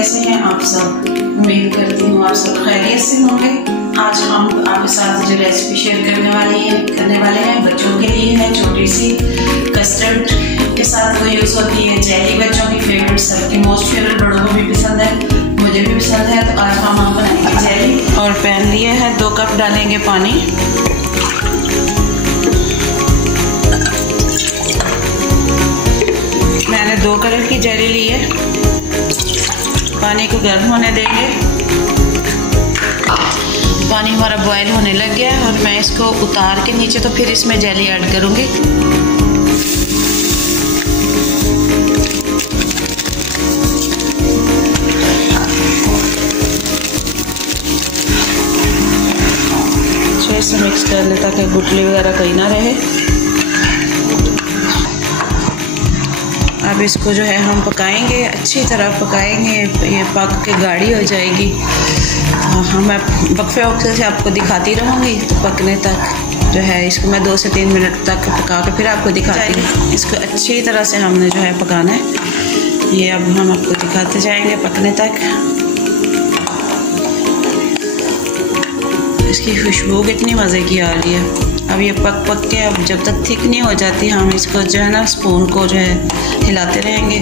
कैसे हैं आप सब? उम्मीद करती हूँ आप सब खैरियत से होंगे। आज हम आपके साथ जो रेसिपी शेयर करने वाले हैं बच्चों के लिए है। छोटी सी कस्टर्ड के साथ वो यूज़ होती है। जेली बच्चों की फेवरेट, सबकी मोस्ट फेवरेट, बड़ों को भी पसंद है, मुझे भी पसंद है। तो आज हम बनाएंगे जेली। और पैन लिया है, 2 कप डालेंगे पानी। मैंने 2 कलर की जेली ली है। पानी को गर्म होने देंगे। पानी हमारा बॉयल होने लग गया है और मैं इसको उतार के नीचे तो फिर इसमें जेली ऐड करूँगी। अच्छे से मिक्स कर ले ताकि गुठली वगैरह कहीं ना रहे। अब इसको जो है हम पकाएंगे, अच्छी तरह पकाएंगे। ये पक के गाढ़ी हो जाएगी। मैं वक्फे से आपको दिखाती रहूँगी तो पकने तक जो है इसको मैं 2 से 3 मिनट तक पका के फिर आपको दिखाती हूँ। इसको अच्छी तरह से हमने जो है पकाना है। ये अब हम आपको दिखाते जाएंगे पकने तक। इसकी खुशबू कितनी मज़े की आ रही है। अब ये पक के अब जब तक थिक नहीं हो जाती हम इसको जो है ना स्पून को जो है हिलाते रहेंगे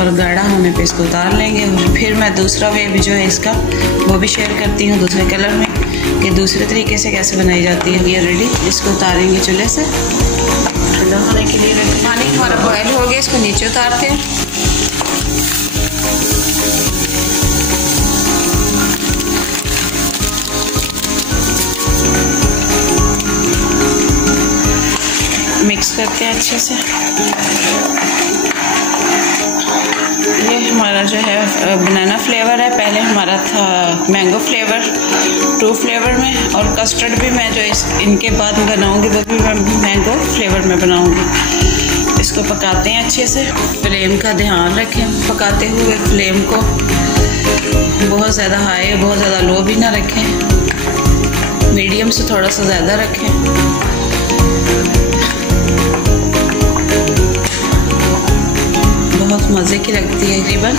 और गाढ़ा होने पे इसको उतार लेंगे। और फिर मैं दूसरा वे भी जो है इसका वो भी शेयर करती हूँ दूसरे कलर में कि दूसरे तरीके से कैसे बनाई जाती है। ये रेडी, इसको उतारेंगे चूल्हे से ठंडा होने के लिए। पानी हमारा बॉयल हो गया, इसको नीचे उतारते हैं। मिक्स करते हैं अच्छे से। ये हमारा जो है बनाना फ्लेवर है। पहले हमारा था मैंगो फ्लेवर 2 फ्लेवर में, और कस्टर्ड भी मैं जो इनके बाद बनाऊंगी वो भी मैं मैंगो फ्लेवर में बनाऊंगी। इसको पकाते हैं अच्छे से। फ्लेम का ध्यान रखें पकाते हुए। फ्लेम को बहुत ज़्यादा हाई, बहुत ज़्यादा लो भी ना रखें, मीडियम से थोड़ा सा ज़्यादा रखें। बहुत मज़े की लगती है। तकरीबन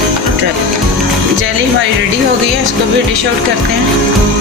जेली हमारी रेडी हो गई है। इसको भी डिश आउट करते हैं।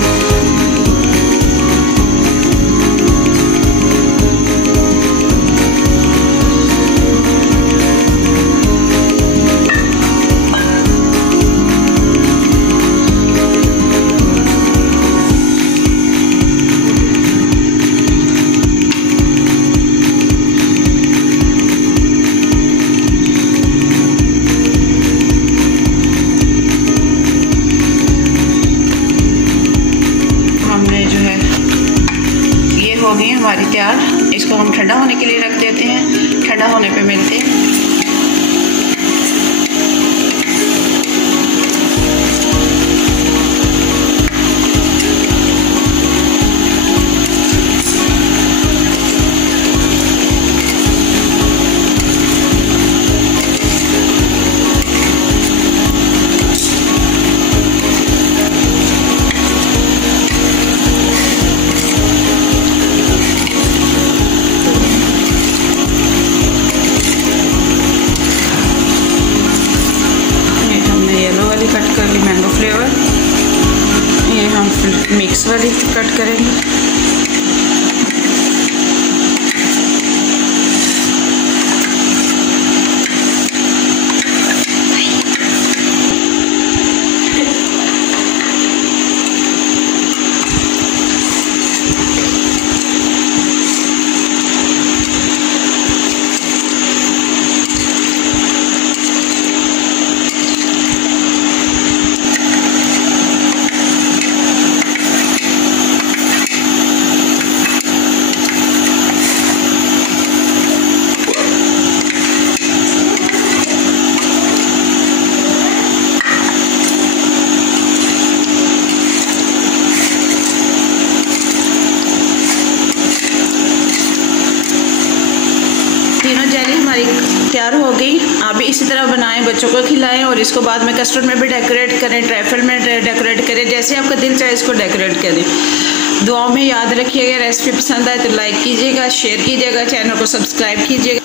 हो गई हमारी तैयार। इसको हम ठंडा होने के लिए रख देते हैं। ठंडा होने पे मिलते हैं। कट कर ली मैंगो फ्लेवर। ये हम मिक्स वाली कट करेंगे। जेली हमारी तैयार हो गई। आप भी इसी तरह बनाएं, बच्चों को खिलाएं और इसको बाद में कस्टर्ड में भी डेकोरेट करें, ट्रैफल में डेकोरेट करें, जैसे आपका दिल चाहे इसको डेकोरेट करें। दुआओं में याद रखिएगा। रेसिपी पसंद आए तो लाइक कीजिएगा, शेयर कीजिएगा, चैनल को सब्सक्राइब कीजिएगा।